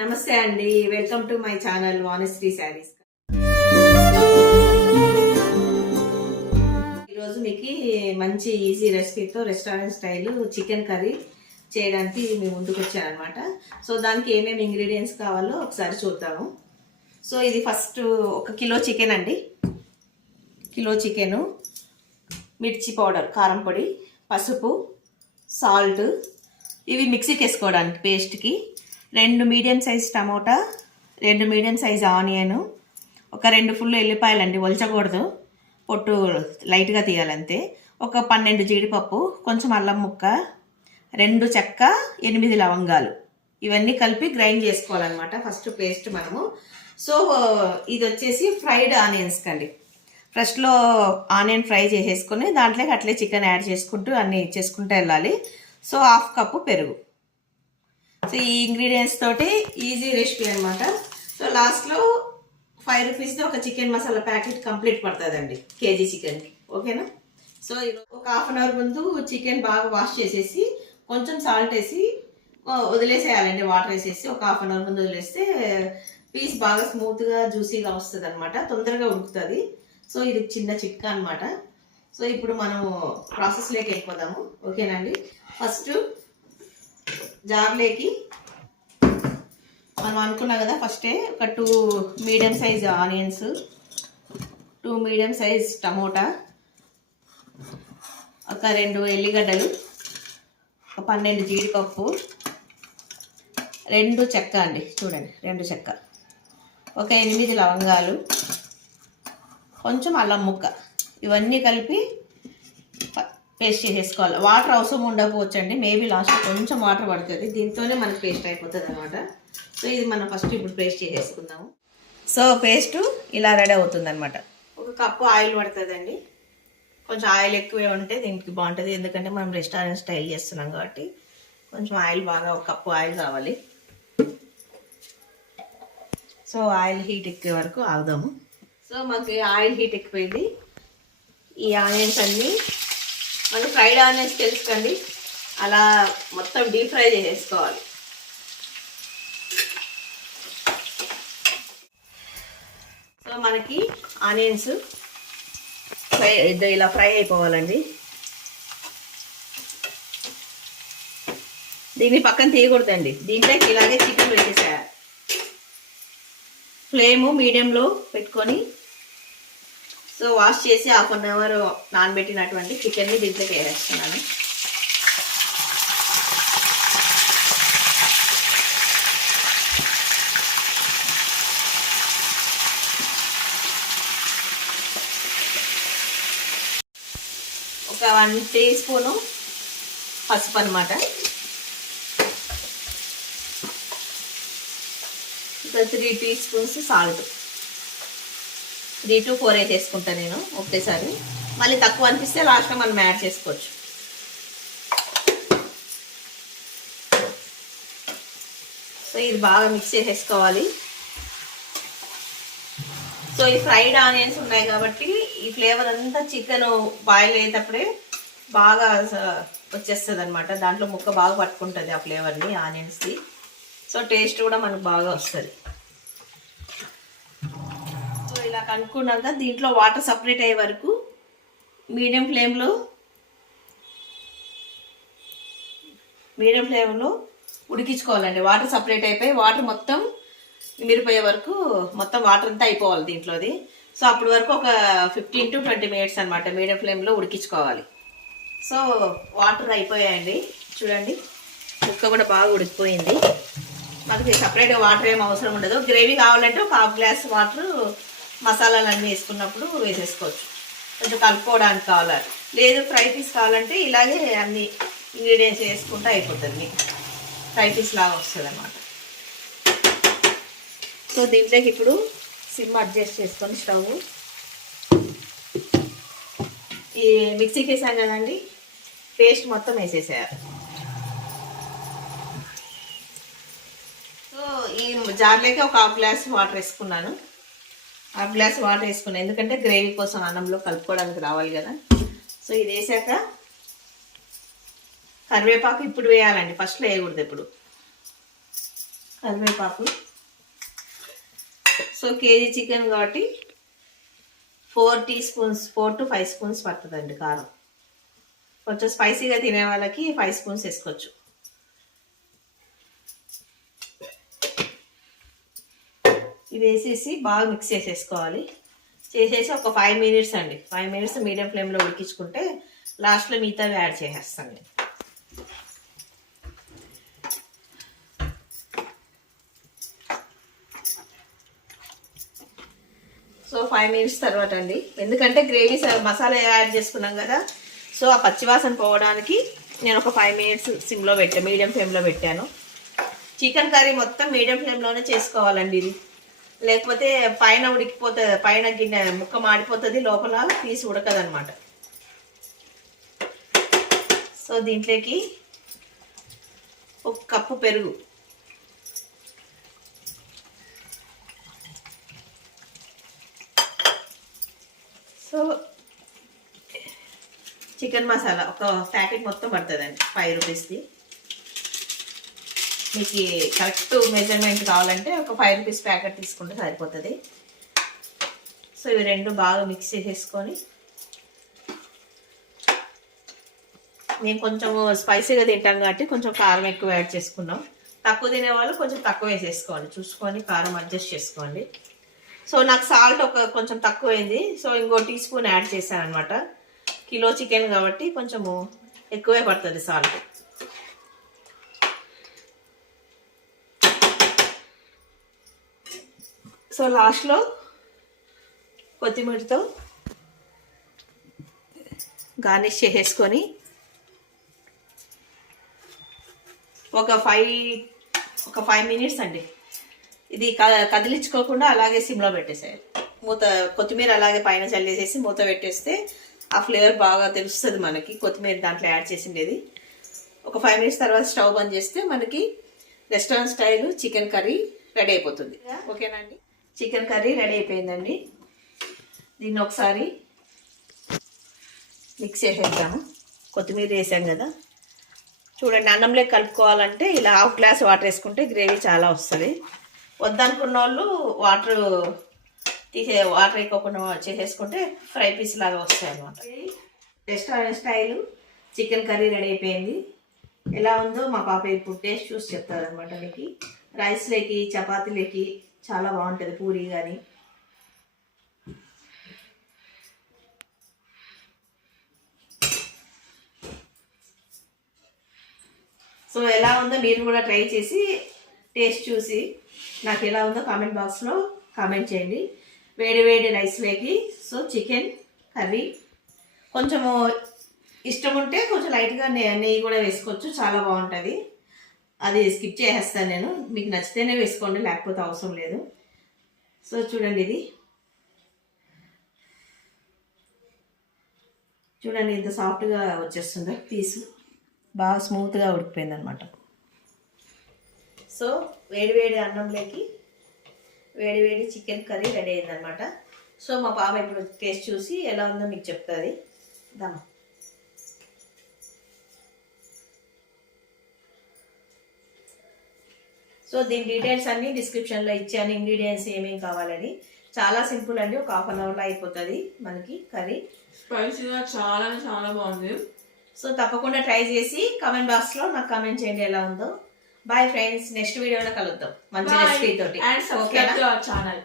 నమస్తే అండి, welcome to my channel Vanisri saris. ఈరోజు మీకు మంచి ఈజీ రెసిపీతో రెస్టారెంట్ స్టైల్ చికెన్ కర్రీ చేయడానికి మేము ముందుకు వచ్చాను అనమాట. సో దానికి ఏమేమి ఇంగ్రీడియంట్స్ కావాలో ఒకసారి చూద్దాము. సో ఇది ఫస్ట్ 1 కిలో చికెన్ అండి. కిలో చికెను, మిర్చి పౌడర్, కారం పొడి, పసుపు, సాల్ట్, ఇవి మిక్సీకి వేసుకోవడానికి పేస్ట్కి, 2 medium size tomato, 2 medium size onion, ఒక 2 ఫుల్ ఎల్లిపాయలండి, ఒలచకూడదు, పొట్టు లైట్గా తీయాలంతే, ఒక 12 జీడిపప్పు, కొంచెం అల్లం ముక్క, 2 చెక్క, 8 లవంగాలు, ఇవన్నీ కలిపి గ్రైండ్ చేసుకోవాలన్నమాట ఫస్ట్ పేస్ట్ మనము. సో ఇది వచ్చేసి ఫ్రైడ్ ఆనియన్స్ కండి. ఫస్ట్లో ఆనియన్ ఫ్రై చేసేసుకొని దాంట్లోకి అట్లే చికెన్ యాడ్ చేసుకుంటూ అన్నీ చేసుకుంటూ వెళ్ళాలి. సో 1/2 కప్పు పెరుగు. సో ఈ ఇంగ్రీడియంట్స్ తోటి ఈజీ రెసిపీ అనమాట. సో లాస్ట్లో 5 రూపీస్ది ఒక చికెన్ మసాలా ప్యాకెట్ కంప్లీట్ పడుతుందండి కేజీ చికెన్కి. ఓకేనా? సో ఒక 1/2 అవర్ ముందు చికెన్ బాగా వాష్ చేసేసి కొంచెం సాల్ట్ వేసి వదిలేసేయాలండి. వాటర్ వేసేసి ఒక 1/2 అవర్ ముందు వదిలేస్తే పీస్ బాగా స్మూత్గా జ్యూసీగా వస్తుంది అనమాట, తొందరగా ఉడుకుతుంది. సో ఇది చిన్న చిట్కా అనమాట. సో ఇప్పుడు మనము ప్రాసెస్లోకి వెళ్ళిపోదాము. ఓకేనండి? ఫస్ట్ జార్లోకి మనం అనుకున్నాం కదా, ఫస్టే ఒక 2 medium size onions, 2 medium size tomato, ఒక 2 ఎల్లిగడ్డలు, ఒక 12 జీడిపప్పు, 2 చెక్క అండి, చూడండి 2 చెక్క, ఒక 8 లవంగాలు, కొంచెం అల్లం ముక్క, ఇవన్నీ కలిపి పేస్ట్ చేసేసుకోవాలి. వాటర్ అవసరం ఉండకపోవచ్చండి, మేబీ లాస్ట్ కొంచెం వాటర్ పడుతుంది, దీంతోనే మనకు పేస్ట్ అయిపోతుంది అనమాట. సో ఇది మనం ఫస్ట్ ఇప్పుడు పేస్ట్ చేసేసుకుందాము. సో పేస్ట్ ఇలా రెడీ అవుతుంది అనమాట. 1 కప్పు ఆయిల్ పడుతుందండి. కొంచెం ఆయిల్ ఎక్కువే ఉంటే దీనికి బాగుంటుంది, ఎందుకంటే మనం రెస్టారెంట్ స్టైల్ చేస్తున్నాం కాబట్టి కొంచెం ఆయిల్ బాగా 1 కప్పు ఆయిల్ కావాలి. సో ఆయిల్ హీట్ ఎక్కే వరకు ఆగుదాము. సో మాకు ఆయిల్ హీట్ ఎక్కువైంది. ఈ ఆనియన్స్ అన్నీ మనం ఫ్రైడ్ ఆనియన్స్ తెలుసుకోండి, అలా మొత్తం డీప్ ఫ్రై చేసేసుకోవాలి. సో మనకి ఆనియన్స్ ఇలా ఫ్రై అయిపోవాలండి. దీన్ని పక్కన తీయకూడదండి, దీంట్లోకి ఇలాగే చికెన్ వేసేసేయాలి. ఫ్లేము మీడియంలో పెట్టుకొని సో వాష్ చేసి 1/2 అవర్ నానబెట్టినటువంటి చికెన్ని దీంట్లోకి వేసేస్తున్నాను. ఒక 1 టీ స్పూను పసుపు అనమాట, ఒక 3 టీ స్పూన్స్ సాల్ట్, 3 to 4 వేసేసుకుంటాను నేను ఒకేసారి. మళ్ళీ తక్కువ అనిపిస్తే లాస్ట్లో మనం యాడ్ చేసుకోవచ్చు. సో ఇది బాగా మిక్స్ చేసేసుకోవాలి. సో ఈ ఫ్రైడ్ ఆనియన్స్ ఉన్నాయి కాబట్టి ఈ ఫ్లేవర్ అంతా చికెన్ బాయిల్ అయ్యేటప్పుడే బాగా వచ్చేస్తుంది అనమాట, దాంట్లో ముక్క బాగా పట్టుకుంటుంది ఆ ఫ్లేవర్ని ఆనియన్స్ది. సో టేస్ట్ కూడా మనకు బాగా వస్తుంది. ఇలా కనుక్కున్నాక దీంట్లో వాటర్ సపరేట్ అయ్యే వరకు మీడియం ఫ్లేమ్లో ఉడికించుకోవాలండి. వాటర్ సపరేట్ అయిపోయి వాటర్ మొత్తం మిరిపోయే వరకు మొత్తం వాటర్ అంతా అయిపోవాలి దీంట్లోది. సో అప్పటి వరకు ఒక 15 to 20 మినిట్స్ అనమాట మీడియం ఫ్లేమ్లో ఉడికించుకోవాలి. సో వాటర్ అయిపోయాయండి, చూడండి ముక్క కూడా బాగా ఉడికిపోయింది. మనకి సపరేట్గా వాటర్ ఏం అవసరం ఉండదు. గ్రేవీ కావాలంటే ఒక 1/2 గ్లాస్ వాటర్ మసాలాలు అన్నీ వేసుకున్నప్పుడు వేసేసుకోవచ్చు, కొంచెం కలుపుకోవడానికి కావాలి. లేదు ఫ్రై పీస్ కావాలంటే ఇలాగే అన్ని ఇంగ్రీడియంట్స్ వేసుకుంటే అయిపోతుంది, మీకు ఫ్రై పీస్ లాగా వస్తుంది అన్నమాట. సో దీంట్లోకి ఇప్పుడు సిమ్ అడ్జస్ట్ చేసుకొని స్టవ్, ఈ మిక్సీకి వేసాం కదండి పేస్ట్ మొత్తం వేసేసేయాలి. సో ఈ జార్లోకి ఒక 1/2 గ్లాస్ వాటర్ వేసుకున్నాను, 1/2 గ్లాస్ వాటర్ వేసుకున్నాను, ఎందుకంటే గ్రేవీ కోసం అన్నంలో కలుపుకోవడానికి రావాలి కదా. సో ఇది వేసాక కరివేపాకు ఇప్పుడు వేయాలండి, ఫస్ట్లో వేయకూడదు. ఇప్పుడు కరివేపాకు. సో కేజీ చికెన్ కాబట్టి 4 టీ స్పూన్స్ 4 to 5 స్పూన్స్ పడుతుందండి కారం. కొంచెం స్పైసీగా తినే వాళ్ళకి 5 స్పూన్స్ వేసుకోవచ్చు. ఇది వేసేసి బాగా మిక్స్ చేసేసుకోవాలి. చేసేసి ఒక 5 మినిట్స్ అండి, 5 మినిట్స్ మీడియం ఫ్లేమ్లో ఉడికించుకుంటే లాస్ట్లో మిగతావి యాడ్ చేసేస్తాను నేను. సో 5 మినిట్స్ తర్వాత అండి, ఎందుకంటే గ్రేవీ మసాలా యాడ్ చేసుకున్నాం కదా, సో ఆ పచ్చివాసన పోవడానికి నేను ఒక 5 మినిట్స్ సిమ్లో పెట్టాను, మీడియం ఫ్లేమ్లో పెట్టాను. చికెన్ కర్రీ మొత్తం మీడియం ఫ్లేమ్లోనే చేసుకోవాలండి ఇది, లేకపోతే పైన ఉడికిపోతుంది, పైన గిన్నె ముక్క మాడిపోతుంది, లోపల పీస్ ఉడకదనమాట. సో దీంట్లోకి 1 కప్పు పెరుగు, సో చికెన్ మసాలా ఒక ప్యాకెట్ మొత్తం పడుతుందండి, 5 రూపీస్ది. మీకు కరెక్ట్ మెజర్మెంట్ కావాలంటే ఒక 5 రూపీస్ ప్యాకెట్ తీసుకుంటే సరిపోతుంది. సో ఇవి రెండు బాగా మిక్స్ చేసేసుకొని, మేము కొంచెం స్పైసీగా తింటాం కాబట్టి కొంచెం కారం ఎక్కువ యాడ్ చేసుకున్నాం. తక్కువ తినేవాళ్ళు కొంచెం తక్కువ వేసేసుకోండి, చూసుకొని కారం అడ్జస్ట్ చేసుకోండి. సో నాకు సాల్ట్ కొంచెం తక్కువైంది, సో ఇంకో టీ స్పూన్ యాడ్ చేశాను అనమాట. కిలో చికెన్ కాబట్టి కొంచెము ఎక్కువే పడుతుంది సాల్ట్. సో లాస్ట్లో కొత్తిమీరతో గార్నిష్ చేసేసుకొని ఒక 5 మినిట్స్ అండి ఇది కదిలించుకోకుండా అలాగే సిమ్లో పెట్టేసేయాలి. మూత, కొత్తిమీర అలాగే పైన చల్లేసేసి మూత పెట్టేస్తే ఆ ఫ్లేవర్ బాగా తెలుస్తుంది మనకి, కొత్తిమీర దాంట్లో యాడ్ చేసిండేది. ఒక 5 మినిట్స్ తర్వాత స్టవ్ బంద్ చేస్తే మనకి restaurant style chicken curry ready అయిపోతుంది. ఓకేనా అండి, చికెన్ కర్రీ రెడీ అయిపోయిందండి. దీన్ని ఒకసారి మిక్స్ చేసేద్దాము. కొత్తిమీర వేసాం కదా, చూడండి అన్నంలో కలుపుకోవాలంటే ఇలా 1/2 గ్లాస్ వాటర్ వేసుకుంటే గ్రేవీ చాలా వస్తుంది. వద్దనుకున్న వాళ్ళు వాటర్ వేయకుండా చేసేసుకుంటే ఫ్రై పీస్ లాగా వస్తాయి అన్నమాట. Restaurant style chicken curry ready అయిపోయింది. ఎలా ఉందో మా పాప ఇప్పుడు టేస్ట్ చూసి చెప్తారనమాట. మీకు రైస్లోకి చపాతీలోకి చాలా బాగుంటుంది, పూరి కానీ. సో ఎలా ఉందో మీరు కూడా ట్రై చేసి టేస్ట్ చూసి నాకు ఎలా ఉందో కామెంట్ బాక్స్లో కామెంట్ చేయండి. వేడి వేడి రైస్లోకి సో చికెన్ కర్రీ, కొంచెము ఇష్టం ఉంటే కొంచెం లైట్గా నెయ్యి కూడా వేసుకోవచ్చు, చాలా బాగుంటుంది. అది స్కిప్ చేసేస్తాను నేను, మీకు నచ్చితేనే వేసుకోండి, లేకపోతే అవసరం లేదు. సో చూడండి, ఇది చూడండి ఎంత సాఫ్ట్గా వచ్చేస్తుందో, పీసు బాగా స్మూత్గా ఉడికిపోయింది అనమాట. సో వేడి అన్నంలోకి వేడి చికెన్ కర్రీ రెడీ అయిందనమాట. సో మా పాప ఇప్పుడు టేస్ట్ చూసి ఎలా ఉందో మీకు చెప్తుంది. దమ్ సో దీని డీటెయిల్స్ అన్నీ డిస్క్రిప్షన్లో ఇచ్చాను, ఇంగ్రీడియంట్స్ ఏమేమి కావాలని. చాలా సింపుల్ అండి, ఒక 1/2 అవర్లో అయిపోతుంది మనకి కర్రీ. స్పైసీగా చాలా చాలా బాగుంది. సో తప్పకుండా ట్రై చేసి కామెంట్ బాక్స్లో నాకు కామెంట్ చేయండి ఎలా ఉందో. బాయ్ ఫ్రెండ్స్, నెక్స్ట్ వీడియోలో కలుద్దాం మంచి రెసిపీ తోటి. And subscribe to our channel.